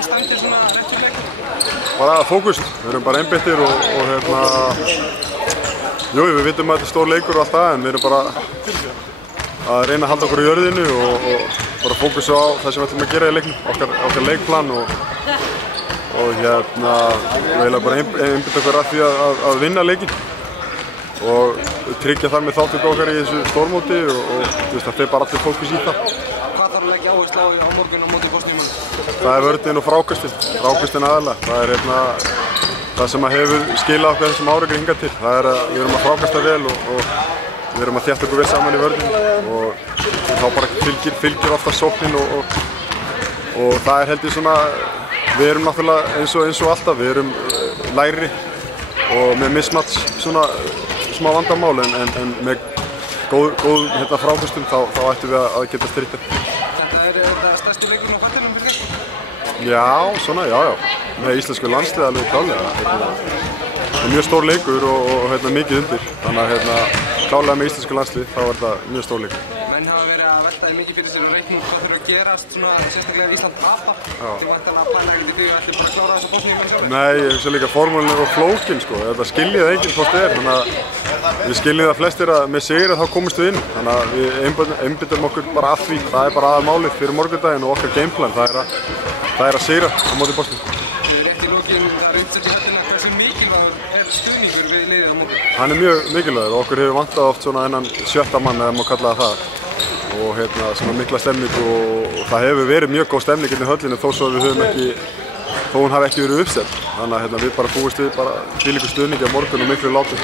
menn standi svona eftir leik? Bara fókust, við erum bara einbeittir og jú, við vitum að þetta er stór leikur og allt það, en við erum bara að reyna að halda okkur í jörðinu og bara fókusa á það sem við ætlum að gera í leiknum, okkar leikplan og við eiginlega bara einbeita okkur að því að vinna leikinn og tryggja þar með þáttöku okkar í þessu stórmóti og það fer bara allir fókus í það. Hvað þarf að leggja áherslu á morgun á móti Bosníumönnum? Það er vörnin og frákastin aðalega. Það er það sem hefur skilað okkur þessum árangri hingað til. Það er að við erum að frákasta vel og við erum að þétta okkur vel saman í vörninni og þá bara fylgir ofta sóknin og það er held ég svona, við erum náttúrulega eins og alltaf, við erum lægri og með mismatch svona smá vandamál en með góð frákastum þá ættum við að geta strítt. Þetta er stærsti leikurinn á ferlinum fyrir þér? Já, svona, já. Með íslensku landslið alveg klálega. Það er mjög stór leikur og mikið undir. Þannig að klálega með íslensku landslið þá er þetta mjög stór leikur. Menn hafa verið að veltaði mikið fyrir sér og reiknum hvað þurfa að gerast, sérstaklega ef Ísland tapar. Þið vantanlega að pæla ekkert í því að ætli bara að klára þessa Bosníumönn sjálf? Nei, ég hugsa líka formúlin er flókin sko. Þetta skiljið enginn hvort er. Þannig að við skiljið það flestir að með sigri þá komumst við inn. Þannig að við einbyttum okkur bara að því. Það er bara aðalmálið fyrir morgundaginn og okkar gameplan. Það er að sigra á móti Bosníu. Rétt í lokin, það er uppsett í höllina. Hversu mikilvægur er stuðningur við liðið á móti? Hann er mjög mikilvægur og okkur hefur vantað oft svona þennan sjötta mann eða má kalla það. Og svona mikla stemning og það hefur verið mjög góð stemning inn í höllinu þó svo við þó hún hafi ekki verið uppsett. Þannig að við bara búist við bara þvílíku stuðningi á morgun og miklu látum.